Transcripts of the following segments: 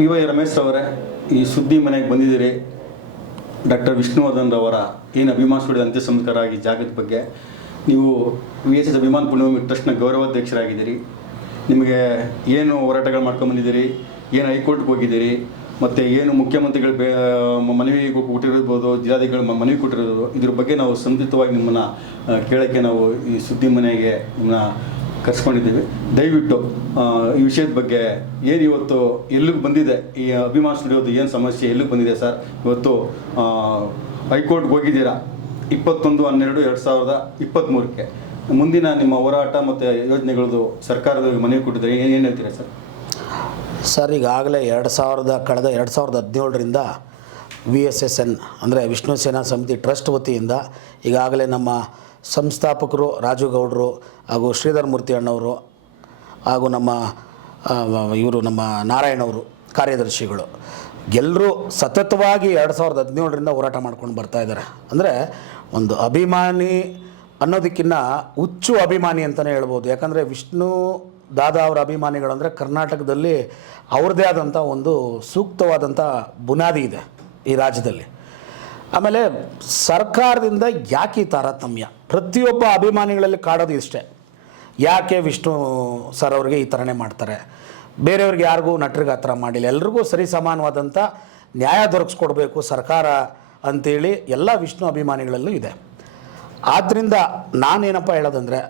PY Ramesh ಅವರೇ, ಈ ಸುದ್ದಿ ಮನೆಗೆ ಬಂದಿದ್ದೀರಿ. ಡಾಕ್ಟರ್ ವಿಷ್ಣುವರ್ಧನ್ ಅವರ ಏನು ಅಭಿಮಾನ ಸ್ಟುಡಿಯೋ ಅಂತ್ಯ ಸಂಸ್ಕಾರ ಆಗಿ ಜಾಗದ ಬಗ್ಗೆ ನೀವು VSS ಅಭಿಮಾನ ಪುಣ್ಯಭೂಮಿ ಟ್ರಸ್ಟ್ನ ಗೌರವಾಧ್ಯಕ್ಷರಾಗಿದ್ದೀರಿ. ನಿಮಗೆ ಏನು ಹೋರಾಟಗಳು ಮಾಡ್ಕೊಂಬಂದಿದ್ದೀರಿ, ಏನು ಹೈಕೋರ್ಟ್ಗೆ ಹೋಗಿದ್ದೀರಿ, ಮತ್ತು ಏನು ಮುಖ್ಯಮಂತ್ರಿಗಳು ಮನವಿ ಕೊಟ್ಟಿರ್ಬೋದು, ಜಿಲ್ಲಾಧಿಕಾರಿಗಳು ಮನವಿ ಕೊಟ್ಟಿರೋದು, ಇದ್ರ ಬಗ್ಗೆ ನಾವು ಸಂಯುಕ್ತವಾಗಿ ನಿಮ್ಮನ್ನು ಕೇಳೋಕ್ಕೆ ನಾವು ಈ ಸುದ್ದಿ ಮನೆಗೆ ನಿಮ್ಮನ್ನ ಕರ್ಸ್ಕೊಂಡಿದ್ದೀವಿ. ದಯವಿಟ್ಟು ಈ ವಿಷಯದ ಬಗ್ಗೆ ಏನು ಇವತ್ತು ಎಲ್ಲಿಗೆ ಬಂದಿದೆ, ಈ ಅಭಿಮಾನ ಸ್ಟುಡಿಯೋದು ಏನು ಸಮಸ್ಯೆ ಎಲ್ಲಿಗೆ ಬಂದಿದೆ ಸರ್? ಇವತ್ತು ಹೈಕೋರ್ಟ್ಗೆ ಹೋಗಿದ್ದೀರಾ 21/12/2023ಕ್ಕೆ. ಮುಂದಿನ ನಿಮ್ಮ ಹೋರಾಟ ಮತ್ತು ಯೋಜನೆಗಳದ್ದು ಸರ್ಕಾರದ ಮನವಿ ಕೊಟ್ಟಿದ್ದಾರೆ, ಏನು ಹೇಳ್ತೀರಾ ಸರ್? ಸರ್, ಈಗಾಗಲೇ ಕಳೆದ 2017ರಿಂದ VSSN ಅಂದರೆ ವಿಷ್ಣು ಸೇನಾ ಸಮಿತಿ ಟ್ರಸ್ಟ್ ವತಿಯಿಂದ ಈಗಾಗಲೇ ನಮ್ಮ ಸಂಸ್ಥಾಪಕರು ರಾಜು ಗೌಡರು ಹಾಗೂ ಶ್ರೀಧರ್ ಮೂರ್ತಿ ಅಣ್ಣವರು ಹಾಗೂ ನಮ್ಮ ನಾರಾಯಣವರು ಕಾರ್ಯದರ್ಶಿಗಳು ಎಲ್ಲರೂ ಸತತವಾಗಿ 2017ರಿಂದ ಹೋರಾಟ ಮಾಡ್ಕೊಂಡು ಬರ್ತಾ ಇದ್ದಾರೆ. ಅಂದರೆ ಒಂದು ಅಭಿಮಾನಿ ಅನ್ನೋದಕ್ಕಿಂತ ಹುಚ್ಚು ಅಭಿಮಾನಿ ಅಂತಲೇ ಹೇಳ್ಬೋದು. ಯಾಕಂದರೆ ವಿಷ್ಣು ದಾದಾ ಅವರ ಅಭಿಮಾನಿಗಳಂದರೆ ಕರ್ನಾಟಕದಲ್ಲಿ ಅವ್ರದ್ದೇ ಆದಂಥ ಒಂದು ಸೂಕ್ತವಾದಂಥ ಬುನಾದಿ ಇದೆ ಈ ರಾಜ್ಯದಲ್ಲಿ. ಆಮೇಲೆ ಸರ್ಕಾರದಿಂದ ಯಾಕೆ ಈ ತಾರತಮ್ಯ? ಪ್ರತಿಯೊಬ್ಬ ಅಭಿಮಾನಿಗಳಲ್ಲಿ ಕಾಡೋದು ಇಷ್ಟೇ, ಯಾಕೆ ವಿಷ್ಣು ಸರ್ ಅವ್ರಿಗೆ ಈ ಥರನೇ ಮಾಡ್ತಾರೆ, ಬೇರೆಯವ್ರಿಗೆ ಯಾರಿಗೂ ನಟರಿಗೆ ಆ ಥರ ಮಾಡಿಲ್ಲ, ಎಲ್ರಿಗೂ ಸರಿ ಸಮಾನವಾದಂಥ ನ್ಯಾಯ ದೊರಕಿಸ್ಕೊಡ್ಬೇಕು ಸರ್ಕಾರ ಅಂಥೇಳಿ ಎಲ್ಲ ವಿಷ್ಣು ಅಭಿಮಾನಿಗಳಲ್ಲೂ ಇದೆ. ಆದ್ದರಿಂದ ನಾನೇನಪ್ಪ ಹೇಳೋದಂದರೆ,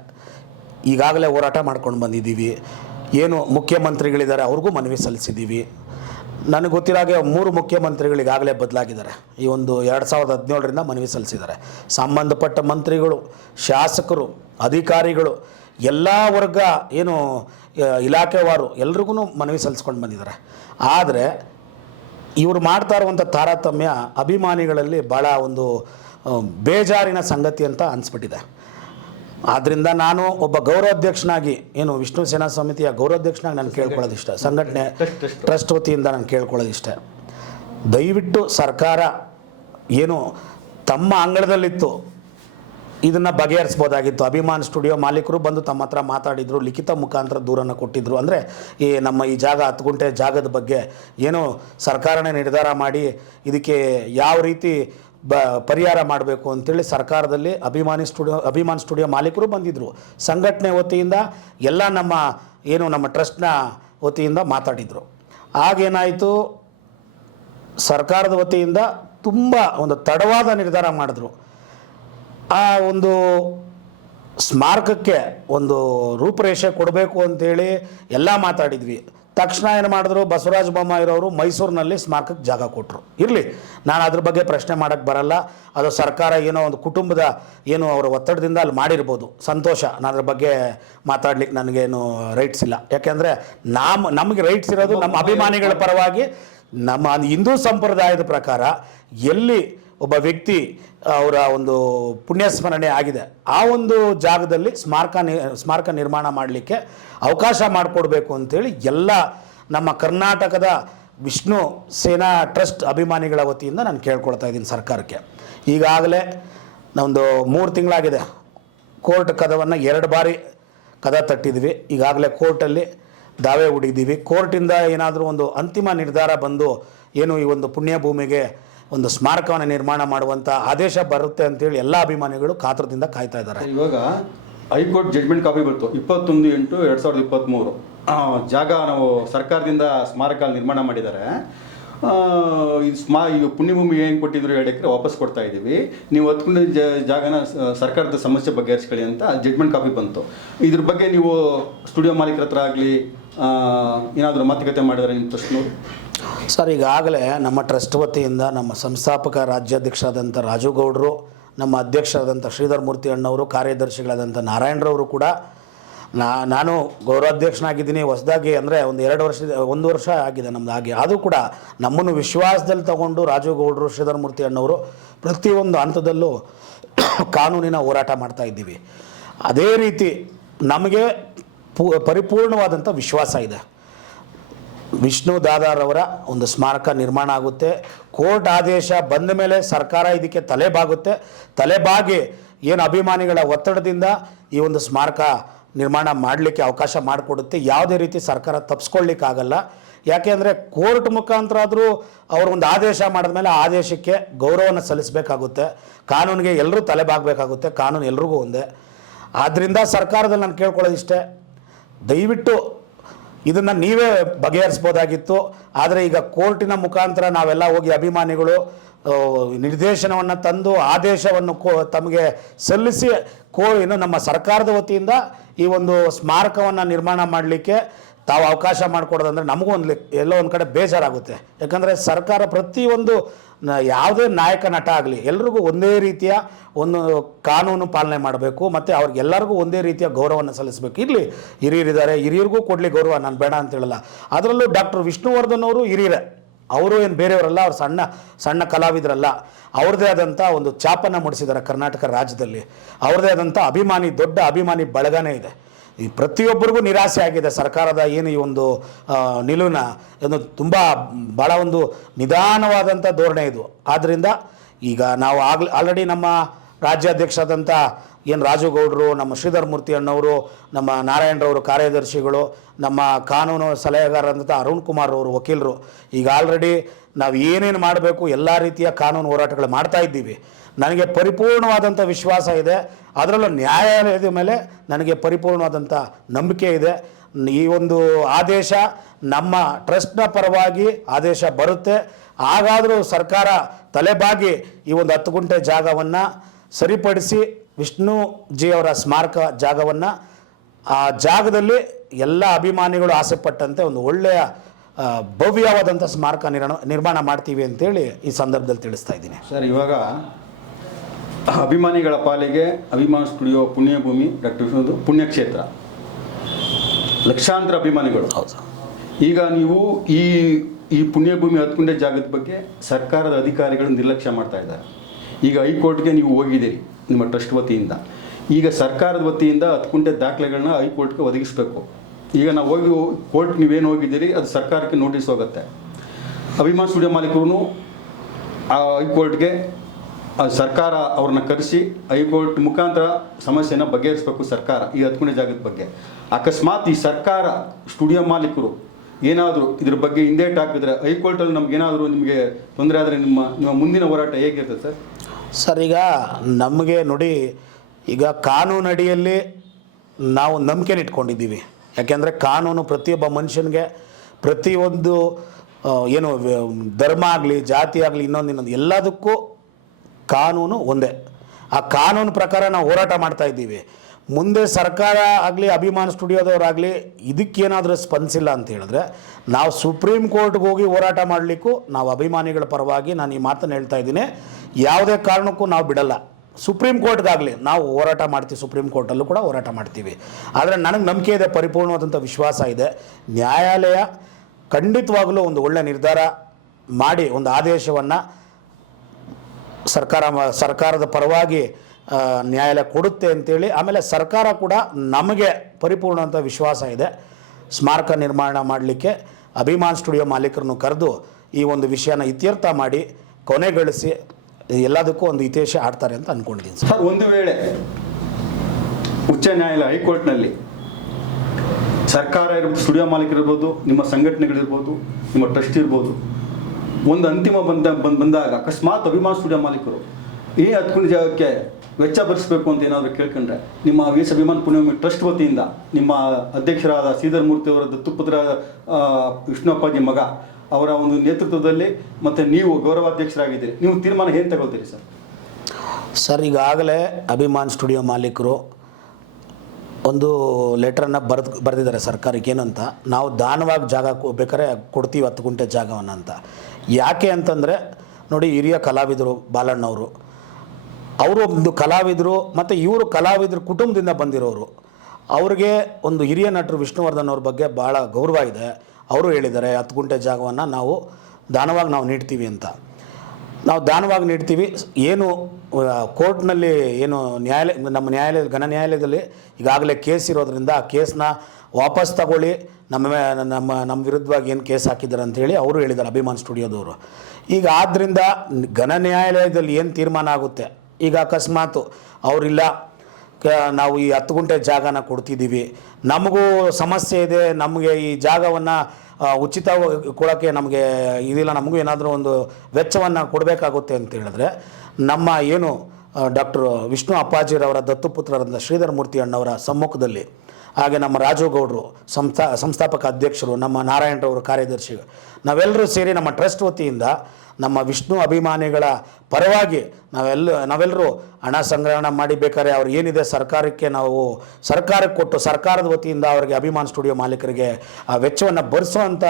ಈಗಾಗಲೇ ಹೋರಾಟ ಮಾಡ್ಕೊಂಡು ಬಂದಿದ್ದೀವಿ. ಏನು ಮುಖ್ಯಮಂತ್ರಿಗಳಿದ್ದಾರೆ ಅವ್ರಿಗೂ ಮನವಿ ಸಲ್ಲಿಸಿದ್ದೀವಿ. ನನಗೆ ಗೊತ್ತಿರಾಗೆ 3 ಮುಖ್ಯಮಂತ್ರಿಗಳು ಈಗಾಗಲೇ ಬದಲಾಗಿದ್ದಾರೆ. ಈ ಒಂದು 2017ರಿಂದ ಮನವಿ ಸಲ್ಲಿಸಿದ್ದಾರೆ. ಸಂಬಂಧಪಟ್ಟ ಮಂತ್ರಿಗಳು, ಶಾಸಕರು, ಅಧಿಕಾರಿಗಳು, ಎಲ್ಲ ವರ್ಗ ಏನು ಇಲಾಖೆವಾರು ಎಲ್ರಿಗೂ ಮನವಿ ಸಲ್ಲಿಸ್ಕೊಂಡು ಬಂದಿದ್ದಾರೆ. ಆದರೆ ಇವರು ಮಾಡ್ತಾ ಇರುವಂಥ ತಾರತಮ್ಯ ಅಭಿಮಾನಿಗಳಲ್ಲಿ ಭಾಳ ಒಂದು ಬೇಜಾರಿನ ಸಂಗತಿ ಅಂತ ಅನಿಸ್ಬಿಟ್ಟಿದೆ. ಆದ್ದರಿಂದ ನಾನು ಒಬ್ಬ ಗೌರವಾಧ್ಯಕ್ಷನಾಗಿ ಏನು ವಿಷ್ಣು ಸೇನಾ ಸಮಿತಿಯ ಗೌರವಾಧ್ಯಕ್ಷನಾಗಿ ನಾನು ಕೇಳ್ಕೊಳ್ಳೋದಿಷ್ಟ, ಸಂಘಟನೆ ಟ್ರಸ್ಟ್ ವತಿಯಿಂದ ನಾನು ಕೇಳ್ಕೊಳ್ಳೋದಿಷ್ಟ, ದಯವಿಟ್ಟು ಸರ್ಕಾರ ಏನು ತಮ್ಮ ಅಂಗಳದಲ್ಲಿತ್ತು ಇದನ್ನು ಬಗೆಹರಿಸ್ಬೋದಾಗಿತ್ತು. ಅಭಿಮಾನ್ ಸ್ಟುಡಿಯೋ ಮಾಲೀಕರು ಬಂದು ತಮ್ಮ ಹತ್ರ ಮಾತಾಡಿದರು, ಲಿಖಿತ ಮುಖಾಂತರ ದೂರನ್ನು ಕೊಟ್ಟಿದ್ದರು. ಅಂದರೆ ನಮ್ಮ ಈ ಜಾಗ 10 ಗುಂಟೆ ಜಾಗದ ಬಗ್ಗೆ ಏನು ಸರ್ಕಾರನೇ ನಿರ್ಧಾರ ಮಾಡಿ ಇದಕ್ಕೆ ಯಾವ ರೀತಿ ಪರಿಹಾರ ಮಾಡಬೇಕು ಅಂತೇಳಿ ಸರ್ಕಾರದಲ್ಲಿ ಅಭಿಮಾನ್ ಸ್ಟುಡಿಯೋ ಮಾಲೀಕರು ಬಂದಿದ್ದರು. ಸಂಘಟನೆ ವತಿಯಿಂದ ಎಲ್ಲ ನಮ್ಮ ಟ್ರಸ್ಟ್ನ ವತಿಯಿಂದ ಮಾತಾಡಿದರು. ಆಗೇನಾಯಿತು, ಸರ್ಕಾರದ ವತಿಯಿಂದ ತುಂಬ ಒಂದು ತಡವಾದ ನಿರ್ಧಾರ ಮಾಡಿದ್ರು. ಆ ಒಂದು ಸ್ಮಾರಕಕ್ಕೆ ಒಂದು ರೂಪರೇಷೆ ಕೊಡಬೇಕು ಅಂತೇಳಿ ಎಲ್ಲ ಮಾತಾಡಿದ್ವಿ. ತಕ್ಷಣ ಏನು ಮಾಡಿದ್ರು, ಬಸವರಾಜ ಬೊಮ್ಮಾಯಿರವರು ಮೈಸೂರಿನಲ್ಲಿ ಸ್ಮಾರಕಕ್ಕೆ ಜಾಗ ಕೊಟ್ಟರು. ಇರಲಿ, ನಾನು ಅದ್ರ ಬಗ್ಗೆ ಪ್ರಶ್ನೆ ಮಾಡೋಕ್ಕೆ ಬರಲ್ಲ. ಅದು ಸರ್ಕಾರ ಏನೋ ಒಂದು ಕುಟುಂಬದ ಏನು ಅವರ ಒತ್ತಡದಿಂದ ಅಲ್ಲಿ ಮಾಡಿರ್ಬೋದು, ಸಂತೋಷ. ನಾನು ಅದ್ರ ಬಗ್ಗೆ ಮಾತಾಡ್ಲಿಕ್ಕೆ ನನಗೇನು ರೈಟ್ಸ್ ಇಲ್ಲ. ಯಾಕೆಂದರೆ ನಮಗೆ ರೈಟ್ಸ್ ಇರೋದು ನಮ್ಮ ಅಭಿಮಾನಿಗಳ ಪರವಾಗಿ. ನಮ್ಮ ಹಿಂದೂ ಸಂಪ್ರದಾಯದ ಪ್ರಕಾರ ಎಲ್ಲಿ ಒಬ್ಬ ವ್ಯಕ್ತಿ ಅವರ ಒಂದು ಪುಣ್ಯಸ್ಮರಣೆ ಆಗಿದೆ ಆ ಒಂದು ಜಾಗದಲ್ಲಿ ಸ್ಮಾರಕ ನಿರ್ಮಾಣ ಮಾಡಲಿಕ್ಕೆ ಅವಕಾಶ ಮಾಡಿಕೊಡ್ಬೇಕು ಅಂಥೇಳಿ ಎಲ್ಲ ನಮ್ಮ ಕರ್ನಾಟಕದ ವಿಷ್ಣು ಸೇನಾ ಟ್ರಸ್ಟ್ ಅಭಿಮಾನಿಗಳ ವತಿಯಿಂದ ನಾನು ಕೇಳ್ಕೊಳ್ತಾ ಇದ್ದೀನಿ ಸರ್ಕಾರಕ್ಕೆ. ಈಗಾಗಲೇ ಒಂದು 3 ತಿಂಗಳಾಗಿದೆ, ಕೋರ್ಟ್ ಕದವನ್ನು 2 ಬಾರಿ ಕದ ತಟ್ಟಿದ್ವಿ. ಈಗಾಗಲೇ ಕೋರ್ಟಲ್ಲಿ ದಾವೆ ಹೂಡಿದ್ದೀವಿ. ಕೋರ್ಟಿಂದ ಏನಾದರೂ ಒಂದು ಅಂತಿಮ ನಿರ್ಧಾರ ಬಂದು ಏನು ಈ ಒಂದು ಪುಣ್ಯಭೂಮಿಗೆ ಒಂದು ಸ್ಮಾರಕವನ್ನು ನಿರ್ಮಾಣ ಮಾಡುವಂಥ ಆದೇಶ ಬರುತ್ತೆ ಅಂತೇಳಿ ಎಲ್ಲ ಅಭಿಮಾನಿಗಳು ಕಾತರದಿಂದ ಕಾಯ್ತಾ ಇದ್ದಾರೆ. ಇವಾಗ ಹೈಕೋರ್ಟ್ ಜಡ್ಜ್ಮೆಂಟ್ ಕಾಪಿ ಬಂತು 21/8/2023. ಜಾಗ ನಾವು ಸರ್ಕಾರದಿಂದ ಸ್ಮಾರಕ ನಿರ್ಮಾಣ ಮಾಡಿದ್ದಾರೆ. ಇದು ಪುಣ್ಯಭೂಮಿ ಏನು ಕೊಟ್ಟಿದ್ರು 2 ಎಕರೆ ವಾಪಸ್ ಕೊಡ್ತಾ ಇದ್ದೀವಿ, ನೀವು ಹೊತ್ಕೊಂಡು ಜಾಗನ ಸರ್ಕಾರದ ಸಮಸ್ಯೆ ಬಗೆಹರಿಸ್ಕೊಳ್ಳಿ ಅಂತ ಜಡ್ಜ್ಮೆಂಟ್ ಕಾಪಿ ಬಂತು. ಇದ್ರ ಬಗ್ಗೆ ನೀವು ಸ್ಟುಡಿಯೋ ಮಾಲೀಕರ ಹತ್ರ ಆಗಲಿ ಏನಾದರೂ ಮಾತುಕತೆ ಮಾಡಿದರೆ ನಿಮ್ಮ ಟ್ರಸ್ಟ್ನವರು? ಸರ್, ಈಗಾಗಲೇ ನಮ್ಮ ಟ್ರಸ್ಟ್ ವತಿಯಿಂದ ನಮ್ಮ ಸಂಸ್ಥಾಪಕ ರಾಜ್ಯಾಧ್ಯಕ್ಷರಾದಂಥ ರಾಜು ಗೌಡರು, ನಮ್ಮ ಅಧ್ಯಕ್ಷರಾದಂಥ ಶ್ರೀಧರ್ ಮೂರ್ತಿ ಅಣ್ಣವರು, ಕಾರ್ಯದರ್ಶಿಗಳಾದಂಥ ನಾರಾಯಣರವರು ಕೂಡ ನಾನು ಗೌರವಾಧ್ಯಕ್ಷನಾಗಿದ್ದೀನಿ ಹೊಸದಾಗಿ. ಅಂದರೆ ಒಂದು ವರ್ಷ ಆಗಿದೆ ನಮ್ಮದು ಆಗಿ. ಆದರೂ ಕೂಡ ನಮ್ಮನ್ನು ವಿಶ್ವಾಸದಲ್ಲಿ ತಗೊಂಡು ರಾಜು ಗೌಡರು, ಶ್ರೀಧರ್ ಮೂರ್ತಿ ಅಣ್ಣವರು ಪ್ರತಿಯೊಂದು ಹಂತದಲ್ಲೂ ಕಾನೂನಿನ ಹೋರಾಟ ಮಾಡ್ತಾ ಇದ್ದೀವಿ. ಅದೇ ರೀತಿ ನಮಗೆ ಪರಿಪೂರ್ಣವಾದಂಥ ವಿಶ್ವಾಸ ಇದೆ. ವಿಷ್ಣು ದಾದಾರವರ ಒಂದು ಸ್ಮಾರಕ ನಿರ್ಮಾಣ ಆಗುತ್ತೆ. ಕೋರ್ಟ್ ಆದೇಶ ಬಂದ ಮೇಲೆ ಸರ್ಕಾರ ಇದಕ್ಕೆ ತಲೆಬಾಗಿ ಏನು ಅಭಿಮಾನಿಗಳ ಒತ್ತಡದಿಂದ ಈ ಒಂದು ಸ್ಮಾರಕ ನಿರ್ಮಾಣ ಮಾಡಲಿಕ್ಕೆ ಅವಕಾಶ ಮಾಡಿಕೊಡುತ್ತೆ. ಯಾವುದೇ ರೀತಿ ಸರ್ಕಾರ ತಪ್ಪಿಸ್ಕೊಳ್ಳಿಕ್ಕಾಗಲ್ಲ. ಯಾಕೆ ಅಂದರೆ ಕೋರ್ಟ್ ಮುಖಾಂತರ ಆದರೂ ಅವರು ಒಂದು ಆದೇಶ ಮಾಡಿದ್ಮೇಲೆ ಆ ಆದೇಶಕ್ಕೆ ಗೌರವನ ಸಲ್ಲಿಸಬೇಕಾಗುತ್ತೆ. ಕಾನೂನಿಗೆ ಎಲ್ಲರೂ ತಲೆಬಾಗಬೇಕಾಗುತ್ತೆ. ಕಾನೂನು ಎಲ್ರಿಗೂ ಒಂದೇ. ಆದ್ದರಿಂದ ಸರ್ಕಾರದಲ್ಲಿ ನಾನು ಕೇಳ್ಕೊಳ್ಳೋದಿಷ್ಟೇ, ದಯವಿಟ್ಟು ಇದನ್ನು ನೀವೇ ಬಗೆಹರಿಸ್ಬೋದಾಗಿತ್ತು. ಆದರೆ ಈಗ ಕೋರ್ಟಿನ ಮುಖಾಂತರ ನಾವೆಲ್ಲ ಹೋಗಿ ಅಭಿಮಾನಿಗಳು ನಿರ್ದೇಶನವನ್ನು ತಂದು ಆದೇಶವನ್ನು ತಮಗೆ ಸಲ್ಲಿಸಿ ಏನು ನಮ್ಮ ಸರ್ಕಾರದ ವತಿಯಿಂದ ಈ ಒಂದು ಸ್ಮಾರಕವನ್ನು ನಿರ್ಮಾಣ ಮಾಡಲಿಕ್ಕೆ ತಾವು ಅವಕಾಶ ಮಾಡಿಕೊಡೋದಂದರೆ ನಮಗೂ ಎಲ್ಲೋ ಒಂದು ಕಡೆ ಬೇಜಾರಾಗುತ್ತೆ. ಯಾಕಂದರೆ ಸರ್ಕಾರ ಪ್ರತಿಯೊಂದು ಯಾವುದೇ ನಾಯಕ ನಟ ಆಗಲಿ ಎಲ್ರಿಗೂ ಒಂದೇ ರೀತಿಯ ಒಂದು ಕಾನೂನು ಪಾಲನೆ ಮಾಡಬೇಕು ಮತ್ತು ಅವ್ರಿಗೆಲ್ಲರಿಗೂ ಒಂದೇ ರೀತಿಯ ಗೌರವವನ್ನು ಸಲ್ಲಿಸಬೇಕು. ಇರಲಿ, ಹಿರಿಯರಿದ್ದಾರೆ, ಹಿರಿಯರಿಗೂ ಕೊಡಲಿ ಗೌರವ, ನಾನು ಬೇಡ ಅಂತ ಹೇಳಲ್ಲ. ಅದರಲ್ಲೂ ಡಾಕ್ಟರ್ ವಿಷ್ಣುವರ್ಧನ್ ಅವರು ಹಿರಿಯರೇ, ಅವರು ಏನು ಬೇರೆಯವರಲ್ಲ, ಅವ್ರು ಸಣ್ಣ ಸಣ್ಣ ಕಲಾವಿದರಲ್ಲ. ಅವ್ರದ್ದೇ ಆದಂಥ ಒಂದು ಛಾಪನ್ನು ಮೂಡಿಸಿದ್ದಾರೆ ಕರ್ನಾಟಕ ರಾಜ್ಯದಲ್ಲಿ. ಅವ್ರದ್ದೇ ಆದಂಥ ದೊಡ್ಡ ಅಭಿಮಾನಿ ಬಳಗನೇ ಇದೆ. ಈ ಪ್ರತಿಯೊಬ್ಬರಿಗೂ ನಿರಾಸೆ ಆಗಿದೆ ಸರ್ಕಾರದ ಏನು ಈ ಒಂದು ನಿಲುವಿನ ಒಂದು ಭಾಳ ಒಂದು ನಿಧಾನವಾದಂಥ ಧೋರಣೆ ಇದು. ಆದ್ದರಿಂದ ಈಗ ನಾವು ಆಲ್ರೆಡಿ ನಮ್ಮ ರಾಜ್ಯಾಧ್ಯಕ್ಷರಾದಂಥ ಏನು ರಾಜುಗೌಡರು, ನಮ್ಮ ಶ್ರೀಧರ್ ಮೂರ್ತಿ ಅಣ್ಣವರು, ನಮ್ಮ ನಾರಾಯಣರವರು ಕಾರ್ಯದರ್ಶಿಗಳು, ನಮ್ಮ ಕಾನೂನು ಸಲಹೆಗಾರರಂಥ ಅರುಣ್ ಕುಮಾರ್ ಅವರು ವಕೀಲರು, ಈಗ ಆಲ್ರೆಡಿ ನಾವು ಏನೇನು ಮಾಡಬೇಕು ಎಲ್ಲ ರೀತಿಯ ಕಾನೂನು ಹೋರಾಟಗಳು ಮಾಡ್ತಾ ಇದ್ದೀವಿ. ನನಗೆ ಪರಿಪೂರ್ಣವಾದಂಥ ವಿಶ್ವಾಸ ಇದೆ. ಅದರಲ್ಲೂ ನ್ಯಾಯಾಲಯದ ಮೇಲೆ ನನಗೆ ಪರಿಪೂರ್ಣವಾದಂಥ ನಂಬಿಕೆ ಇದೆ. ಈ ಒಂದು ಆದೇಶ ನಮ್ಮ ಟ್ರಸ್ಟ್ನ ಪರವಾಗಿ ಆದೇಶ ಬರುತ್ತೆ. ಹಾಗಾದರೂ ಸರ್ಕಾರ ತಲೆಬಾಗಿ ಈ ಒಂದು 10 ಗುಂಟೆ ಜಾಗವನ್ನು ಸರಿಪಡಿಸಿ ವಿಷ್ಣುಜಿ ಅವರ ಸ್ಮಾರಕ ಜಾಗವನ್ನು ಆ ಜಾಗದಲ್ಲಿ ಎಲ್ಲ ಅಭಿಮಾನಿಗಳು ಆಸೆಪಟ್ಟಂತೆ ಒಂದು ಒಳ್ಳೆಯ ಭವ್ಯವಾದಂಥ ಸ್ಮಾರಕ ನಿರ್ಮಾಣ ಮಾಡ್ತೀವಿ ಅಂತೇಳಿ ಈ ಸಂದರ್ಭದಲ್ಲಿ ತಿಳಿಸ್ತಾ ಇದ್ದೀನಿ. ಸರ್, ಇವಾಗ ಅಭಿಮಾನಿಗಳ ಪಾಲಿಗೆ ಅಭಿಮಾನ ಸ್ಟುಡಿಯೋ ಪುಣ್ಯಭೂಮಿ ಡಾಕ್ಟರ್ ವಿಷ್ಣು ಪುಣ್ಯಕ್ಷೇತ್ರ, ಲಕ್ಷಾಂತರ ಅಭಿಮಾನಿಗಳು. ಹೌದು. ಈಗ ನೀವು ಈ ಪುಣ್ಯಭೂಮಿ 10 ಗುಂಟೆ ಜಾಗದ ಬಗ್ಗೆ ಸರ್ಕಾರದ ಅಧಿಕಾರಿಗಳು ನಿರ್ಲಕ್ಷ್ಯ ಮಾಡ್ತಾ ಇದ್ದಾರೆ. ಈಗ ಹೈಕೋರ್ಟ್ಗೆ ನೀವು ಹೋಗಿದ್ದೀರಿ ನಿಮ್ಮ ಟ್ರಸ್ಟ್ ವತಿಯಿಂದ. ಈಗ ಸರ್ಕಾರದ ವತಿಯಿಂದ 10 ಗುಂಟೆ ದಾಖಲೆಗಳನ್ನ ಹೈಕೋರ್ಟ್ಗೆ ಒದಗಿಸಬೇಕು. ಈಗ ನಾವು ಹೋಗಿ ಕೋರ್ಟ್ ನೀವೇನು ಹೋಗಿದ್ದೀರಿ ಅದು ಸರ್ಕಾರಕ್ಕೆ ನೋಟಿಸ್ ಹೋಗುತ್ತೆ. ಅಭಿಮಾನ ಸ್ಟುಡಿಯೋ ಮಾಲೀಕರು ಆ ಹೈಕೋರ್ಟ್ಗೆ ಸರ್ಕಾರ ಅವ್ರನ್ನ ಕರೆಸಿ ಹೈಕೋರ್ಟ್ ಮುಖಾಂತರ ಸಮಸ್ಯೆನ ಬಗೆಹರಿಸಬೇಕು ಸರ್ಕಾರ ಈ 10 ಗುಂಟೆ ಜಾಗದ ಬಗ್ಗೆ. ಅಕಸ್ಮಾತ್ ಈ ಸರ್ಕಾರ ಸ್ಟುಡಿಯೋ ಮಾಲೀಕರು ಏನಾದರೂ ಇದ್ರ ಬಗ್ಗೆ ಹಿಂದೇಟು ಹಾಕಿದ್ರೆ ಹೈಕೋರ್ಟಲ್ಲಿ ನಮಗೇನಾದರೂ ನಿಮಗೆ ತೊಂದರೆ ಆದರೆ ನಿಮ್ಮ ಮುಂದಿನ ಹೋರಾಟ ಹೇಗಿರ್ತದೆ ಸರ್? ಸರ್, ಈಗ ನಮಗೆ ನೋಡಿ, ಈಗ ಕಾನೂನಡಿಯಲ್ಲಿ ನಾವು ನಂಬಿಕೆನ ಇಟ್ಕೊಂಡಿದ್ದೀವಿ. ಯಾಕೆಂದರೆ ಕಾನೂನು ಪ್ರತಿಯೊಬ್ಬ ಮನುಷ್ಯನಿಗೆ ಪ್ರತಿಯೊಂದು ಏನು ಧರ್ಮ ಆಗಲಿ, ಜಾತಿ ಆಗಲಿ, ಇನ್ನೊಂದು ಎಲ್ಲದಕ್ಕೂ ಕಾನೂನು ಒಂದೇ. ಆ ಕಾನೂನು ಪ್ರಕಾರ ನಾವು ಹೋರಾಟ ಮಾಡ್ತಾ ಇದ್ದೀವಿ. ಮುಂದೆ ಸರ್ಕಾರ ಆಗಲಿ ಅಭಿಮಾನ ಸ್ಟುಡಿಯೋದವರಾಗಲಿ ಇದಕ್ಕೇನಾದರೂ ಸ್ಪಂದಿಸಿಲ್ಲ ಅಂತ ಹೇಳಿದ್ರೆ ನಾವು ಸುಪ್ರೀಂ ಕೋರ್ಟ್ಗೆ ಹೋಗಿ ಹೋರಾಟ ಮಾಡಲಿಕ್ಕೂ ನಾವು ಅಭಿಮಾನಿಗಳ ಪರವಾಗಿ ನಾನು ಈ ಮಾತನ್ನು ಹೇಳ್ತಾ ಇದ್ದೀನಿ. ಯಾವುದೇ ಕಾರಣಕ್ಕೂ ನಾವು ಬಿಡಲ್ಲ. ಸುಪ್ರೀಂ ಕೋರ್ಟ್ಗಾಗಲಿ ನಾವು ಹೋರಾಟ ಮಾಡ್ತೀವಿ, ಸುಪ್ರೀಂ ಕೋರ್ಟಲ್ಲೂ ಕೂಡ ಹೋರಾಟ ಮಾಡ್ತೀವಿ. ಆದರೆ ನನಗೆ ನಂಬಿಕೆ ಇದೆ, ಪರಿಪೂರ್ಣವಾದಂಥ ವಿಶ್ವಾಸ ಇದೆ. ನ್ಯಾಯಾಲಯ ಖಂಡಿತವಾಗಲೂ ಒಂದು ಒಳ್ಳೆಯ ನಿರ್ಧಾರ ಮಾಡಿ ಒಂದು ಆದೇಶವನ್ನು ಸರ್ಕಾರದ ಪರವಾಗಿ ನ್ಯಾಯಾಲಯ ಕೊಡುತ್ತೆ ಅಂತೇಳಿ. ಆಮೇಲೆ ಸರ್ಕಾರ ಕೂಡ ನಮಗೆ ಪರಿಪೂರ್ಣವಂಥ ವಿಶ್ವಾಸ ಇದೆ. ಸ್ಮಾರಕ ನಿರ್ಮಾಣ ಮಾಡಲಿಕ್ಕೆ ಅಭಿಮಾನ್ ಸ್ಟುಡಿಯೋ ಮಾಲೀಕರನ್ನು ಕರೆದು ಈ ಒಂದು ವಿಷಯನ ಇತ್ಯರ್ಥ ಮಾಡಿ ಕೊನೆಗೊಳಿಸಿ ಎಲ್ಲದಕ್ಕೂ ಒಂದು ಹಿತೈಷಿ ಆಡ್ತಾರೆ ಅಂತ ಅಂದ್ಕೊಂಡಿದ್ದೀನಿ ಸರ್. ಒಂದು ವೇಳೆ ಉಚ್ಚ ನ್ಯಾಯಾಲಯ ಹೈಕೋರ್ಟ್ನಲ್ಲಿ ಸರ್ಕಾರ ಸ್ಟುಡಿಯೋ ಮಾಲೀಕರಿರ್ಬೋದು, ನಿಮ್ಮ ಸಂಘಟನೆಗಳಿರ್ಬೋದು, ನಿಮ್ಮ ಟ್ರಸ್ಟ್ ಇರ್ಬೋದು, ಒಂದು ಅಂತಿಮ ಬಂದಾಗ ಅಕಸ್ಮಾತ್ ಅಭಿಮಾನ ಸ್ಟುಡಿಯೋ ಮಾಲೀಕರು ಈ 10 ಗುಂಟೆ ಜಾಗಕ್ಕೆ ವೆಚ್ಚ ಭರಿಸಬೇಕು ಅಂತ ಏನಾದರೂ ಕೇಳ್ಕೊಂಡ್ರೆ ನಿಮ್ಮ ವಿ.ಎಸ್. ಅಭಿಮಾನ ಪುಣ್ಯಭೂಮಿ ಟ್ರಸ್ಟ್ ವತಿಯಿಂದ ನಿಮ್ಮ ಅಧ್ಯಕ್ಷರಾದ ಶ್ರೀಧರ್ ಮೂರ್ತಿ ಅವರ ದತ್ತುಪುತ್ರ ವಿಷ್ಣುಪ್ಪಾಜಿ ಮಗ ಅವರ ಒಂದು ನೇತೃತ್ವದಲ್ಲಿ ಮತ್ತು ನೀವು ಗೌರವಾಧ್ಯಕ್ಷರಾಗಿದ್ದೀರಿ, ನೀವು ತೀರ್ಮಾನ ಏನು ತಗೊಳ್ತೀರಿ ಸರ್? ಸರ್, ಈಗಾಗಲೇ ಅಭಿಮಾನ್ ಸ್ಟುಡಿಯೋ ಮಾಲೀಕರು ಒಂದು ಲೆಟ್ರನ್ನು ಬರೆದಿದ್ದಾರೆ ಸರ್ಕಾರಕ್ಕೆ. ಏನಂತ, ನಾವು ದಾನವಾಗಿ ಜಾಗ ಬೇಕಾದ್ರೆ ಕೊಡ್ತೀವಿ 10 ಗುಂಟೆ ಜಾಗವನ್ನು ಅಂತ. ಯಾಕೆ ಅಂತಂದರೆ ನೋಡಿ, ಹಿರಿಯ ಕಲಾವಿದರು ಬಾಲಣ್ಣವರು, ಅವರು ಒಂದು ಕಲಾವಿದರು ಮತ್ತು ಇವರು ಕಲಾವಿದ್ರ ಕುಟುಂಬದಿಂದ ಬಂದಿರೋರು. ಅವ್ರಿಗೆ ಒಂದು ಹಿರಿಯ ನಟರು ವಿಷ್ಣುವರ್ಧನ್ ಅವ್ರ ಬಗ್ಗೆ ಭಾಳ ಗೌರವ ಇದೆ. ಅವರು ಹೇಳಿದ್ದಾರೆ 10 ಗುಂಟೆ ಜಾಗವನ್ನು ನಾವು ದಾನವಾಗಿ ನೀಡ್ತೀವಿ ಅಂತ. ನಾವು ದಾನವಾಗಿ ನೀಡ್ತೀವಿ. ಏನು ಕೋರ್ಟ್ನಲ್ಲಿ ಏನು ನಮ್ಮ ಘನ ನ್ಯಾಯಾಲಯದಲ್ಲಿ ಈಗಾಗಲೇ ಕೇಸ್ ಇರೋದ್ರಿಂದ ಆ ಕೇಸನ್ನ ವಾಪಸ್ ತಗೊಳ್ಳಿ, ನಮ್ಮ ವಿರುದ್ಧವಾಗಿ ಏನು ಕೇಸ್ ಹಾಕಿದ್ದಾರೆ ಅಂಥೇಳಿ ಅವರು ಹೇಳಿದ್ದಾರೆ ಅಭಿಮಾನ್ ಸ್ಟುಡಿಯೋದವರು. ಈಗ ಆದ್ದರಿಂದ ಘನ ನ್ಯಾಯಾಲಯದಲ್ಲಿ ಏನು ತೀರ್ಮಾನ ಆಗುತ್ತೆ, ಈಗ ಅಕಸ್ಮಾತ್ ಅವರಿಲ್ಲ ನಾವು ಈ 10 ಗುಂಟೆ ಜಾಗನ ಕೊಡ್ತಿದ್ದೀವಿ, ನಮಗೂ ಸಮಸ್ಯೆ ಇದೆ, ನಮಗೆ ಈ ಜಾಗವನ್ನು ಉಚಿತ ಕೊಡೋಕ್ಕೆ ನಮಗೆ ಇದಿಲ್ಲ, ನಮಗೂ ಏನಾದರೂ ಒಂದು ವೆಚ್ಚವನ್ನು ಕೊಡಬೇಕಾಗುತ್ತೆ ಅಂತ ಹೇಳಿದ್ರೆ ನಮ್ಮ ಏನು ಡಾಕ್ಟರ್ ವಿಷ್ಣು ಅಪ್ಪಾಜಿರವರ ದತ್ತುಪುತ್ರರಾದ ಶ್ರೀಧರ ಮೂರ್ತಿ ಅಣ್ಣವರ ಸಮ್ಮುಖದಲ್ಲಿ, ಹಾಗೆ ನಮ್ಮ ರಾಜು ಗೌಡರು ಸಂಸ್ಥಾಪಕ ಅಧ್ಯಕ್ಷರು, ನಮ್ಮ ನಾರಾಯಣರವರು ಕಾರ್ಯದರ್ಶಿ, ನಾವೆಲ್ಲರೂ ಸೇರಿ ನಮ್ಮ ಟ್ರಸ್ಟ್ ವತಿಯಿಂದ ನಮ್ಮ ವಿಷ್ಣು ಅಭಿಮಾನಿಗಳ ಪರವಾಗಿ ನಾವೆಲ್ಲರೂ ಹಣ ಸಂಗ್ರಹಣೆ ಮಾಡಿ ಬೇಕಾದ್ರೆ ಅವ್ರು ಏನಿದೆ ಸರ್ಕಾರಕ್ಕೆ ಕೊಟ್ಟು ಸರ್ಕಾರದ ವತಿಯಿಂದ ಅವರಿಗೆ ಅಭಿಮಾನ್ ಸ್ಟುಡಿಯೋ ಮಾಲೀಕರಿಗೆ ಆ ವೆಚ್ಚವನ್ನು ಭರಿಸುವಂಥ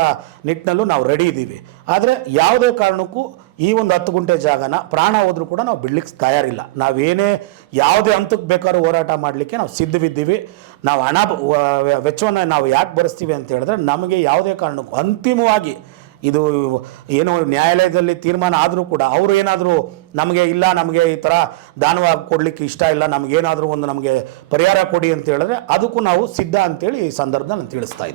ನಿಟ್ಟಿನಲ್ಲೂ ನಾವು ರೆಡಿ ಇದ್ದೀವಿ. ಆದರೆ ಯಾವುದೇ ಕಾರಣಕ್ಕೂ ಈ ಒಂದು 10 ಗುಂಟೆ ಜಾಗನ ಪ್ರಾಣ ಹೋದರೂ ಕೂಡ ನಾವು ಬಿಡ್ಲಿಕ್ಕೆ ತಯಾರಿಲ್ಲ. ನಾವೇನೇ ಯಾವುದೇ ಹಂತಕ್ಕೆ ಬೇಕಾದ್ರೂ ಹೋರಾಟ ಮಾಡಲಿಕ್ಕೆ ನಾವು ಸಿದ್ಧವಿದ್ದೀವಿ. ನಾವು ಹಣ ವೆಚ್ಚವನ್ನು ನಾವು ಯಾಕೆ ಭರಿಸ್ತೀವಿ ಅಂತ ಹೇಳಿದ್ರೆ, ನಮಗೆ ಯಾವುದೇ ಕಾರಣಕ್ಕೂ ಅಂತಿಮವಾಗಿ ಇದು ಏನೋ ನ್ಯಾಯಾಲಯದಲ್ಲಿ ತೀರ್ಮಾನ ಆದರೂ ಕೂಡ ಅವರು ಏನಾದರೂ ನಮಗೆ ಈ ಥರ ದಾನವಾಗಿ ಕೊಡಲಿಕ್ಕೆ ಇಷ್ಟ ಇಲ್ಲ, ನಮಗೇನಾದರೂ ಒಂದು ನಮಗೆ ಪರಿಹಾರ ಕೊಡಿ ಅಂತ ಹೇಳಿದ್ರೆ ಅದಕ್ಕೂ ನಾವು ಸಿದ್ಧ ಅಂತೇಳಿ ಈ ಸಂದರ್ಭದಲ್ಲಿ ನಾನು ತಿಳಿಸ್ತಾ ಇದ್ದೀನಿ.